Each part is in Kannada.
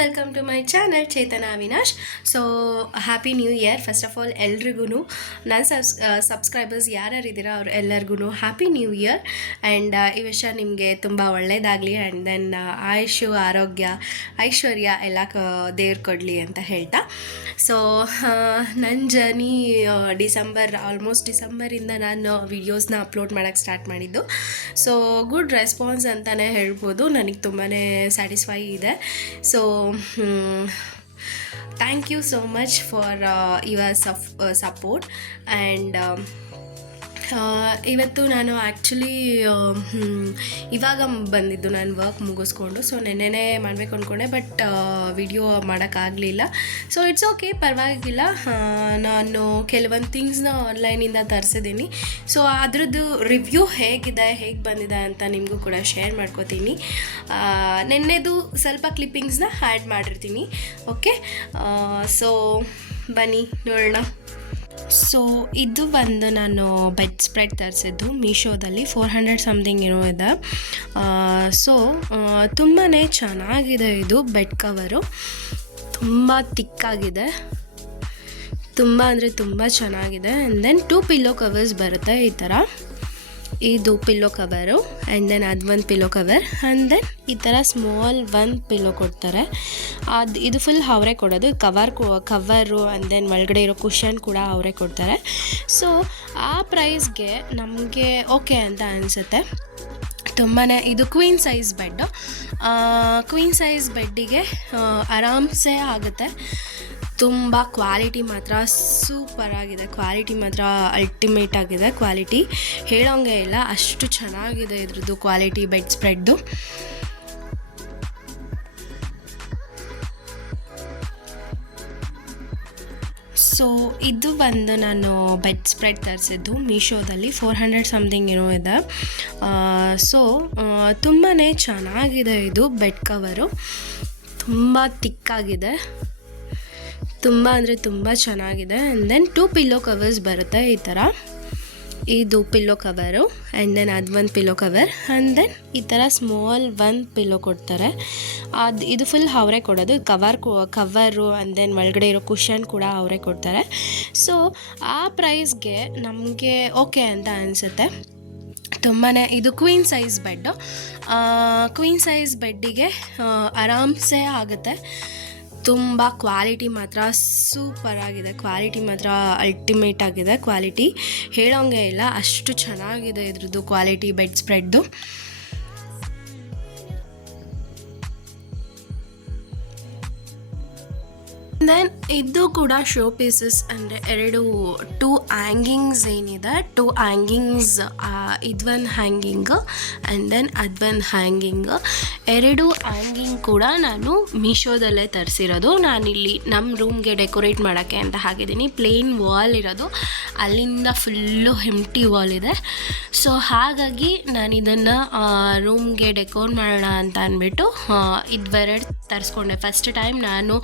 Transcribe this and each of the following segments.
Welcome to my channel Chetana Avinash. So happy new year. First of all ಎಲ್ರಿಗೂ ನನ್ನ ಸಬ್ಸ್ಕ್ರೈಬರ್ಸ್ ಯಾರ್ಯಾರಿದ್ದೀರಾ ಅವ್ರು ಎಲ್ಲರಿಗೂ ಹ್ಯಾಪಿ ನ್ಯೂ ಇಯರ್. ಆ್ಯಂಡ್ ಈ ವಿಷಯ ನಿಮಗೆ ತುಂಬ ಒಳ್ಳೆಯದಾಗಲಿ. ಆ್ಯಂಡ್ ದೆನ್ ಆಯುಷು, ಆರೋಗ್ಯ, ಐಶ್ವರ್ಯ ಎಲ್ಲ ದೇವ್ರು ಕೊಡಲಿ ಅಂತ ಹೇಳ್ತಾ. ಸೊ ನನ್ನ ಜರ್ನಿ ಆಲ್ಮೋಸ್ಟ್ ಡಿಸೆಂಬರಿಂದ ನಾನು ವೀಡಿಯೋಸ್ನ ಅಪ್ಲೋಡ್ ಮಾಡೋಕ್ಕೆ ಸ್ಟಾರ್ಟ್ ಮಾಡಿದ್ದು. ಸೊ ಗುಡ್ ರೆಸ್ಪಾನ್ಸ್ ಅಂತಲೇ ಹೇಳ್ಬೋದು. ನನಗೆ ತುಂಬಾ ಸ್ಯಾಟಿಸ್ಫೈ ಇದೆ. So thank you so much for your support. And ಇವತ್ತು ನಾನು ಆ್ಯಕ್ಚುಲಿ ಇವಾಗ ಬಂದಿದ್ದು ನಾನು ವರ್ಕ್ ಮುಗಿಸ್ಕೊಂಡು. ಸೊ ನೆನ್ನೆನೇ ಮಾಡಬೇಕು ಅಂದ್ಕೊಂಡೆ, ಬಟ್ ವಿಡಿಯೋ ಮಾಡೋಕ್ಕಾಗಲಿಲ್ಲ. ಸೊ ಇಟ್ಸ್ ಓಕೆ, ಪರವಾಗಿಲ್ಲ. ನಾನು ಕೆಲವೊಂದು ಥಿಂಗ್ಸ್ನ ಆನ್ಲೈನಿಂದ ತರಿಸಿದ್ದೀನಿ. ಸೊ ಅದರದ್ದು ರಿವ್ಯೂ ಹೇಗೆ ಬಂದಿದೆ ಅಂತ ನಿಮಗೂ ಕೂಡ ಶೇರ್ ಮಾಡ್ಕೋತೀನಿ. ನೆನ್ನೆದು ಸ್ವಲ್ಪ ಕ್ಲಿಪ್ಪಿಂಗ್ಸ್ನ ಆ್ಯಡ್ ಮಾಡಿರ್ತೀನಿ. ಓಕೆ, ಸೊ ಬನ್ನಿ ನೋಡೋಣ. ಸೊ ಇದು ಬಂದು ನಾನು ಬೆಡ್ ಸ್ಪ್ರೆಡ್ ತರಿಸಿದ್ದು ಮೀಶೋದಲ್ಲಿ 400 ಸಮಥಿಂಗ್ ಏನೋ ಇದೆ. ಸೊ ತುಂಬಾ ಚೆನ್ನಾಗಿದೆ. ಇದು ಬೆಡ್ ಕವರು ತುಂಬ ತಿಕ್ಕಾಗಿದೆ, ತುಂಬ ಅಂದರೆ ತುಂಬ ಚೆನ್ನಾಗಿದೆ. ಆ್ಯಂಡ್ ದೆನ್ 2 ಪಿಲ್ಲೋ ಕವರ್ಸ್ ಬರುತ್ತೆ ಈ ಥರ. ಇದು ಪಿಲ್ಲೋ ಕವರು, ಆ್ಯಂಡ್ ದೆನ್ ಅದು ಒಂದು ಪಿಲ್ಲೋ ಕವರ್, ಆ್ಯಂಡ್ ದೆನ್ ಈ ಥರ ಸ್ಮಾಲ್ ಒಂದು ಪಿಲ್ಲೋ ಕೊಡ್ತಾರೆ. ಇದು ಫುಲ್ ಅವರೇ ಕೊಡೋದು. ಕವರು ಆ್ಯಂಡ್ ದೆನ್ ಒಳಗಡೆ ಇರೋ ಕುಷನ್ ಕೂಡ ಅವರೇ ಕೊಡ್ತಾರೆ. ಸೊ ಆ ಪ್ರೈಸ್ಗೆ ನಮಗೆ ಓಕೆ ಅಂತ ಅನಿಸುತ್ತೆ. ತುಂಬಾ ಇದು queen size bed. Queen size ಬೆಡ್ಡಿಗೆ ಆರಾಮ್ಸೆ ಆಗುತ್ತೆ. ತುಂಬ ಕ್ವಾಲಿಟಿ ಮಾತ್ರ ಸೂಪರ್ ಆಗಿದೆ. ಕ್ವಾಲಿಟಿ ಮಾತ್ರ ಅಲ್ಟಿಮೇಟ್ ಆಗಿದೆ. ಕ್ವಾಲಿಟಿ ಹೇಳೋಂಗೆ ಇಲ್ಲ, ಅಷ್ಟು ಚೆನ್ನಾಗಿದೆ ಇದ್ರದ್ದು ಕ್ವಾಲಿಟಿ ಬೆಡ್ ಸ್ಪ್ರೆಡ್ದು. ಸೊ ಇದು ಬಂದು ನಾನು ಬೆಡ್ ಸ್ಪ್ರೆಡ್ ತರಿಸಿದ್ದು ಮೀಶೋದಲ್ಲಿ 400 ಸಮಥಿಂಗ್ ಏನೋ ಇದೆ. ಸೊ ತುಂಬಾ ಚೆನ್ನಾಗಿದೆ. ಇದು ಬೆಡ್ ಕವರು ತುಂಬ ತಿಕ್ಕಾಗಿದೆ, ತುಂಬ ಅಂದರೆ ತುಂಬ ಚೆನ್ನಾಗಿದೆ. ಆ್ಯಂಡ್ ದೆನ್ 2 ಪಿಲ್ಲೋ ಕವರ್ಸ್ ಬರುತ್ತೆ ಈ ಥರ. ಇದು ಪಿಲ್ಲೋ ಕವರು, ಆ್ಯಂಡ್ ದೆನ್ ಅದು ಒಂದು ಪಿಲ್ಲೋ ಕವರ್, ಆ್ಯಂಡ್ ದೆನ್ ಈ ಥರ ಸ್ಮಾಲ್ ಒಂದು ಪಿಲ್ಲೋ ಕೊಡ್ತಾರೆ. ಇದು ಫುಲ್ ಅವರೇ ಕೊಡೋದು. ಕವರು ಆ್ಯಂಡ್ ದೆನ್ ಒಳಗಡೆ ಇರೋ ಕುಷನ್ ಕೂಡ ಅವರೇ ಕೊಡ್ತಾರೆ. ಸೊ ಆ ಪ್ರೈಸ್ಗೆ ನಮಗೆ ಓಕೆ ಅಂತ ಅನಿಸುತ್ತೆ. ತುಂಬಾ ಇದು queen size bed. Queen size ಬೆಡ್ಡಿಗೆ ಆರಾಮ್ಸೆ ಆಗುತ್ತೆ. ತುಂಬ ಕ್ವಾಲಿಟಿ ಮಾತ್ರ ಸೂಪರ್ ಆಗಿದೆ. ಕ್ವಾಲಿಟಿ ಮಾತ್ರ ಅಲ್ಟಿಮೇಟ್ ಆಗಿದೆ. ಕ್ವಾಲಿಟಿ ಹೇಳೋಂಗೆ ಇಲ್ಲ, ಅಷ್ಟು ಚೆನ್ನಾಗಿದೆ ಇದ್ರದ್ದು ಕ್ವಾಲಿಟಿ ಬೆಡ್ ಸ್ಪ್ರೆಡ್ದು. ದೆನ್ ಇದು ಕೂಡ ಶೋ ಪೀಸಸ್, ಅಂದರೆ 2 ಹ್ಯಾಂಗಿಂಗ್ಸ್ ಏನಿದೆ. 2 ಹ್ಯಾಂಗಿಂಗ್ಸ್, ಇದೊಂದು ಹ್ಯಾಂಗಿಂಗ್ ಆ್ಯಂಡ್ ದೆನ್ ಅದೊಂದು ಹ್ಯಾಂಗಿಂಗ್. 2 ಹ್ಯಾಂಗಿಂಗ್ ಕೂಡ ನಾನು ಮೀಶೋದಲ್ಲೇ ತರಿಸಿರೋದು. ನಾನಿಲ್ಲಿ ನಮ್ಮ ರೂಮ್ಗೆ ಡೆಕೋರೇಟ್ ಮಾಡೋಕ್ಕೆ ಅಂತ ಹಾಕಿದ್ದೀನಿ. ಪ್ಲೇನ್ ವಾಲ್ ಇರೋದು, ಅಲ್ಲಿಂದ ಫುಲ್ಲು ಎಂಟಿ ವಾಲ್ ಇದೆ. ಸೊ ಹಾಗಾಗಿ ನಾನು ಇದನ್ನು ರೂಮ್ಗೆ ಡೆಕೋರ್ ಮಾಡೋಣ ಅಂತ ಅಂದ್ಬಿಟ್ಟು ಇದೆರಡು ತರಿಸ್ಕೊಂಡೆ. ಫಸ್ಟ್ ಟೈಮ್ ನಾನು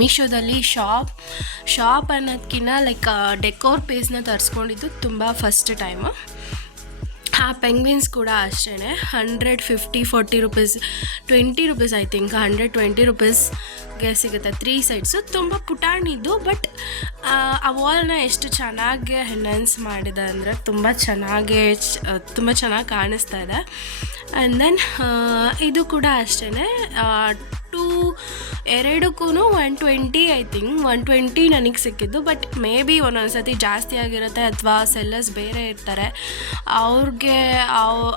ಮೀಶೋದಲ್ಲಿ ಶಾಪ್ ಅನ್ನೋದಕ್ಕಿಂತ ಲೈಕ್ ಡೆಕೋರ್ ಪೀಸ್ನ ತರಿಸ್ಕೊಂಡಿದ್ದು ತುಂಬ ಫಸ್ಟ್ ಟೈಮು. ಆ ಪೆಂಗ್ವಿನ್ಸ್ ಕೂಡ ಅಷ್ಟೇ 150-40 ರುಪೀಸ್, 20 ರುಪೀಸ್ ಐ ಥಿಂಕ್, 120 ರುಪೀಸ್ಗೆ ಸಿಗುತ್ತೆ 3 ಸೈಡ್ಸು. ತುಂಬ ಪುಟಾಣಿದ್ದು, ಬಟ್ ಆ ವಾಲ್ನ ಎಷ್ಟು ಚೆನ್ನಾಗಿ ಎನ್ಹಾನ್ಸ್ ಮಾಡಿದೆ ಅಂದರೆ ತುಂಬ ಚೆನ್ನಾಗಿ ಕಾಣಿಸ್ತಾ ಇದೆ. ಆ್ಯಂಡ್ ದೆನ್ ಇದು ಕೂಡ ಅಷ್ಟೇ 2 120 ಐ ಥಿಂಕ್, 120 ನನಗೆ ಸಿಕ್ಕಿದ್ದು. ಬಟ್ ಮೇ ಬಿ ಒಂದೊಂದು ಸತಿ ಜಾಸ್ತಿ ಆಗಿರುತ್ತೆ, ಅಥವಾ ಸೆಲ್ಲರ್ಸ್ ಬೇರೆ ಇರ್ತಾರೆ, ಅವ್ರಿಗೆ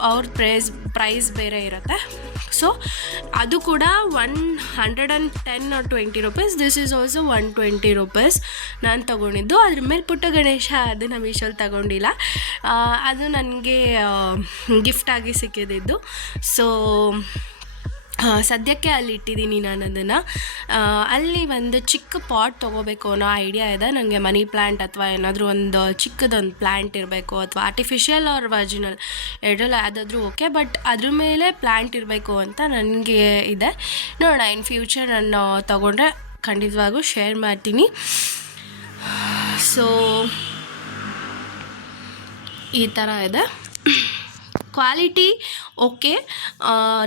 ಅವ್ರ ಪ್ರೈಸ್ ಬೇರೆ ಇರುತ್ತೆ. ಸೊ ಅದು ಕೂಡ 110 or 20 rupees. This is also 120 rupees ನಾನು ತೊಗೊಂಡಿದ್ದು. ಅದ್ರ ಮೇಲೆ ಪುಟ್ಟ ಗಣೇಶ ಅದನ್ನು ಮೀಶೋಲ್ಲಿ ತಗೊಂಡಿಲ್ಲ, ಅದು ನನಗೆ ಗಿಫ್ಟಾಗಿ ಸಿಕ್ಕಿದ್ದು. ಸೊ ಸದ್ಯಕ್ಕೆ ಅಲ್ಲಿ ಇಟ್ಟಿದ್ದೀನಿ ನಾನು ಅದನ್ನು. ಅಲ್ಲಿ ಒಂದು ಚಿಕ್ಕ ಪಾಟ್ ತೊಗೋಬೇಕು ಅನ್ನೋ ಐಡಿಯಾ ಇದೆ ನನಗೆ. ಮನಿ ಪ್ಲ್ಯಾಂಟ್ ಅಥವಾ ಏನಾದರೂ ಒಂದು ಚಿಕ್ಕದೊಂದು ಪ್ಲ್ಯಾಂಟ್ ಇರಬೇಕು, ಅಥವಾ ಆರ್ಟಿಫಿಷಿಯಲ್ ಆರ್ ವರ್ಜಿನಲ್ ಎರಡಲ್ಲ ಯಾವುದಾದ್ರೂ ಓಕೆ, ಬಟ್ ಅದ್ರ ಮೇಲೆ ಪ್ಲ್ಯಾಂಟ್ ಇರಬೇಕು ಅಂತ ನನಗೆ ಇದೆ. ನೋಡೋಣ, ಇನ್ ಫ್ಯೂಚರ್ ನಾನು ತೊಗೊಂಡ್ರೆ ಖಂಡಿತವಾಗೂ ಶೇರ್ ಮಾಡ್ತೀನಿ. ಸೊ ಈ ಥರ ಇದೆ. Quality okay,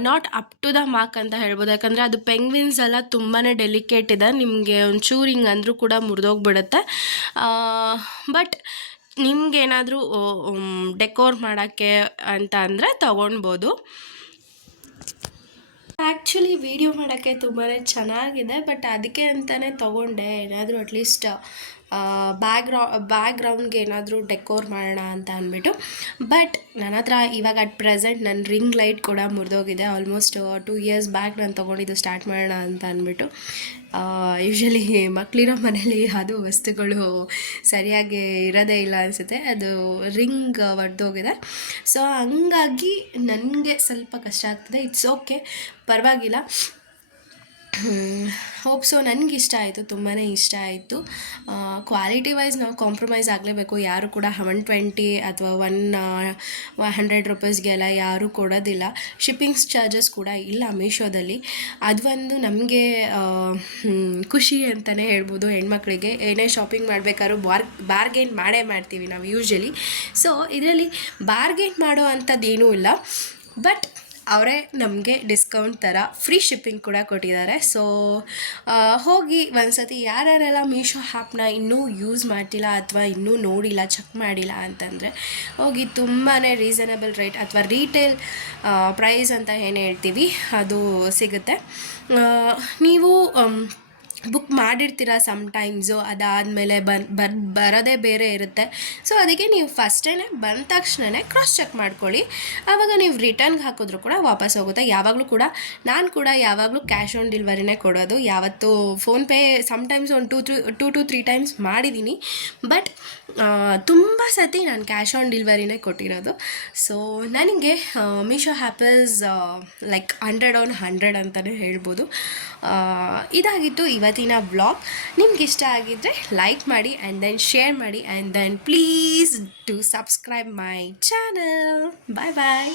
not up to the mark ಅಂತ ಹೇಳ್ಬೋದು. ಯಾಕಂದರೆ ಅದು ಪೆಂಗ್ವಿನ್ಸ್ ಎಲ್ಲ ತುಂಬಾ ಡೆಲಿಕೇಟ್ ಇದೆ, ನಿಮಗೆ ಒಂಚೂರು ಹಿಂಗೆ ಅಂದರೂ ಕೂಡ ಮುರಿದೋಗ್ಬಿಡುತ್ತೆ. ಬಟ್ ನಿಮ್ಗೇನಾದರೂ ಡೆಕೋರ್ ಮಾಡೋಕ್ಕೆ ಅಂತ ಅಂದರೆ ತೊಗೊಳ್ಬೋದು. ಆ್ಯಕ್ಚುಲಿ ವೀಡಿಯೋ ಮಾಡೋಕ್ಕೆ ತುಂಬಾ ಚೆನ್ನಾಗಿದೆ, ಬಟ್ ಅದಕ್ಕೆ ಅಂತಲೇ ತೊಗೊಂಡೆ, ಏನಾದರೂ ಅಟ್ಲೀಸ್ಟ್ ಬ್ಯಾಕ್ಗ್ರೌಂಡ್ಗೆ ಏನಾದರೂ ಡೆಕೋರ್ ಮಾಡೋಣ ಅಂತ ಅಂದ್ಬಿಟ್ಟು. ಬಟ್ ನನ್ನ ಹತ್ರ ಇವಾಗ ಅಟ್ ಪ್ರೆಸೆಂಟ್ ನನ್ನ ರಿಂಗ್ ಲೈಟ್ ಕೂಡ ಮುರಿದೋಗಿದೆ. ಆಲ್ಮೋಸ್ಟ್ 2 ಇಯರ್ಸ್ ಬ್ಯಾಕ್ ನಾನು ತೊಗೊಂಡಿದ್ದು ಸ್ಟಾರ್ಟ್ ಮಾಡೋಣ ಅಂತ ಅಂದ್ಬಿಟ್ಟು. ಯೂಶ್ವಲಿ ಮಕ್ಕಳಿರೋ ಮನೇಲಿ ಅದು ವಸ್ತುಗಳು ಸರಿಯಾಗಿ ಇರೋದೇ ಇಲ್ಲ ಅನಿಸುತ್ತೆ, ಅದು ರಿಂಗ್ ಒಡೆದೋಗಿದೆ. ಸೊ ಹಂಗಾಗಿ ನನಗೆ ಸ್ವಲ್ಪ ಕಷ್ಟ ಆಗ್ತದೆ. ಇಟ್ಸ್ ಓಕೆ, ಪರವಾಗಿಲ್ಲ. Hope so. ನನಗಿಷ್ಟ ಆಯಿತು, ತುಂಬಾ ಇಷ್ಟ ಆಯಿತು. ಕ್ವಾಲಿಟಿ ವೈಸ್ ನಾವು ಕಾಂಪ್ರಮೈಸ್ ಆಗಲೇಬೇಕು. ಯಾರು ಕೂಡ 120 ಅಥವಾ 100 ರುಪೀಸ್ಗೆಲ್ಲ ಯಾರೂ ಕೊಡೋದಿಲ್ಲ. ಶಿಪ್ಪಿಂಗ್ಸ್ ಚಾರ್ಜಸ್ ಕೂಡ ಇಲ್ಲ ಮೀಶೋದಲ್ಲಿ. ಅದು ಒಂದು ನಮಗೆ ಖುಷಿ ಅಂತಲೇ ಹೇಳ್ಬೋದು. ಹೆಣ್ಮಕ್ಳಿಗೆ ಏನೇ ಶಾಪಿಂಗ್ ಮಾಡಬೇಕಾದ್ರೂ ಬಾರ್ಗೇನ್ ಮಾಡೇ ಮಾಡ್ತೀವಿ ನಾವು ಯೂಶ್ವಲಿ. ಸೊ ಇದರಲ್ಲಿ ಬಾರ್ಗೇನ್ ಮಾಡೋ ಅಂಥದ್ದೇನೂ ಇಲ್ಲ, ಬಟ್ ಅವರೇ ನಮಗೆ ಡಿಸ್ಕೌಂಟ್ ಥರ ಫ್ರೀ ಶಿಪ್ಪಿಂಗ್ ಕೂಡ ಕೊಟ್ಟಿದ್ದಾರೆ. ಸೊ ಹೋಗಿ ಒಂದ್ಸತಿ ಯಾರ್ಯಾರೆಲ್ಲ ಮೀಶೋ ಆ್ಯಪ್ನ ಇನ್ನೂ ಯೂಸ್ ಮಾಡ್ತಿಲ್ಲ ಅಥವಾ ಇನ್ನೂ ನೋಡಿಲ್ಲ, ಚೆಕ್ ಮಾಡಿಲ್ಲ ಅಂತಂದರೆ ಹೋಗಿ ತುಂಬಾ ರೀಸನಬಲ್ ರೇಟ್ ಅಥವಾ ರೀಟೇಲ್ ಪ್ರೈಸ್ ಅಂತ ಏನು ಹೇಳ್ತೀವಿ ಅದು ಸಿಗುತ್ತೆ. ನೀವು ಬುಕ್ ಮಾಡಿರ್ತೀರ ಸಮ್ಟೈಮ್ಸು, ಅದಾದಮೇಲೆ ಬರೋದೇ ಬೇರೆ ಇರುತ್ತೆ. ಸೊ ಅದಕ್ಕೆ ನೀವು ಫಸ್ಟೇ ಬಂದ ತಕ್ಷಣವೇ ಕ್ರಾಸ್ ಚೆಕ್ ಮಾಡ್ಕೊಳ್ಳಿ. ಆವಾಗ ನೀವು ರಿಟರ್ನ್ಗೆ ಹಾಕಿದ್ರು ಕೂಡ ವಾಪಸ್ ಹೋಗುತ್ತೆ. ಯಾವಾಗಲೂ ಕೂಡ ನಾನು ಕೂಡ ಯಾವಾಗಲೂ ಕ್ಯಾಶ್ ಆನ್ ಡೆಲಿವರಿನೇ ಕೊಡೋದು. ಯಾವತ್ತೂ ಫೋನ್ಪೇ ಸಮ್ಟೈಮ್ಸ್ ಒಂದು 2 to 3 ಟೈಮ್ಸ್ ಮಾಡಿದ್ದೀನಿ, ಬಟ್ ತುಂಬ ಸತಿ ನಾನು ಕ್ಯಾಶ್ ಆನ್ ಡೆಲಿವರಿನೇ ಕೊಟ್ಟಿರೋದು. ಸೊ ನನಗೆ Meesho app is like 100 on 100 ಅಂತಲೇ ಹೇಳ್ಬೋದು. ಇದಾಗಿತ್ತು ಇವತ್ತಿನ ವ್ಲಾಗ್. ನಿಮ್ಗೆ ಇಷ್ಟ ಆಗಿದ್ದರೆ ಲೈಕ್ ಮಾಡಿ ಆ್ಯಂಡ್ ದೆನ್ ಶೇರ್ ಮಾಡಿ and then please to subscribe my channel. Bye bye.